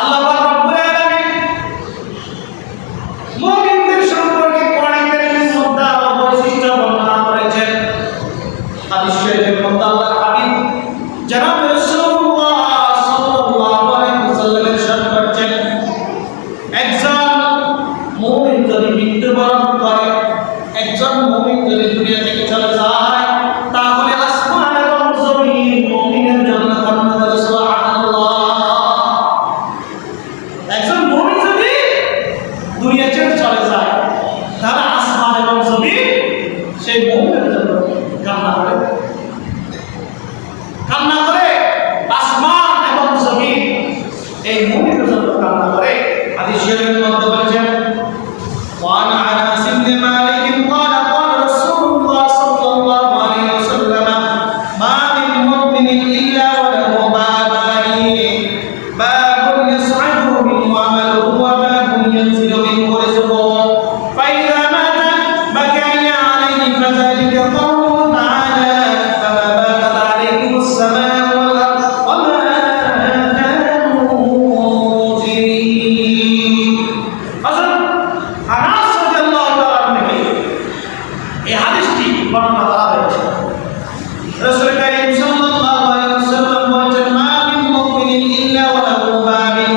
আল্লাহ পাক রব্বুল আলামিন মুমিনদের সম্পর্কে কোরআন কারীমের মধ্যে আরো বৈশিষ্ট্য বর্ণনা করেছেন। হাদিস শরীফের মধ্যে আল্লাহর হাবিব জনাব রাসূলুল্লাহ সাল্লাল্লাহু আলাইহি ওয়াসাল্লাম ইরশাদ করেছেন, একজন মুমিন যদি মৃত্যুবরণ করে, একজন মুমিন যদি দুনিয়া থেকে চলে যায়, তাহলে আসমান এবং জমিন মুমিনের জন্য কান্না করে সুবহানাল্লাহ। একজন মুমিন যদি দুনিয়া ছেড়ে চলে যায়, তাহলে আসমান এবং জমিন সেই মুমিনের জন্য কান্না করে। কান্না করে আসমান এবং জমিন এই মুমিনের জন্য কান্না করে। হাদিস শরীফের মধ্যে বলেছেন, وعن انس بن مالك قال قال رسول الله صلى الله عليه وسلم ما من مؤمن الا وله بابان باب يصعده منه عمله وباب ينزل منه رزقه فاذا مات بكينا عليه فذلك قوله تعالى فما بكت عليهم السماء والارض وما كانوا منذرين. আনাস রাদিয়াল্লাহু তাআলা থেকে এই হাদিসটি বর্ণনা করা হয়েছে। রাসূল কারীম সাল্লাল্লাহু আলাইহি ওয়াসাল্লাম বলেছেন, মা মিন মুমিনিন ইল্লা ওয়া লাহু বাবিন।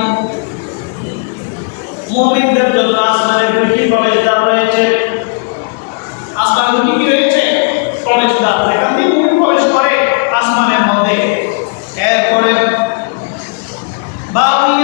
মুমিনদের জন্য আসমানে দুটি প্রবেশদ্বার রয়েছে। আসমানে দুটি কি রয়েছে? প্রবেশদ্বার। এখান থেকে মুমিন প্রবেশ করে আসমানের মধ্যে। এরপরে বাবিন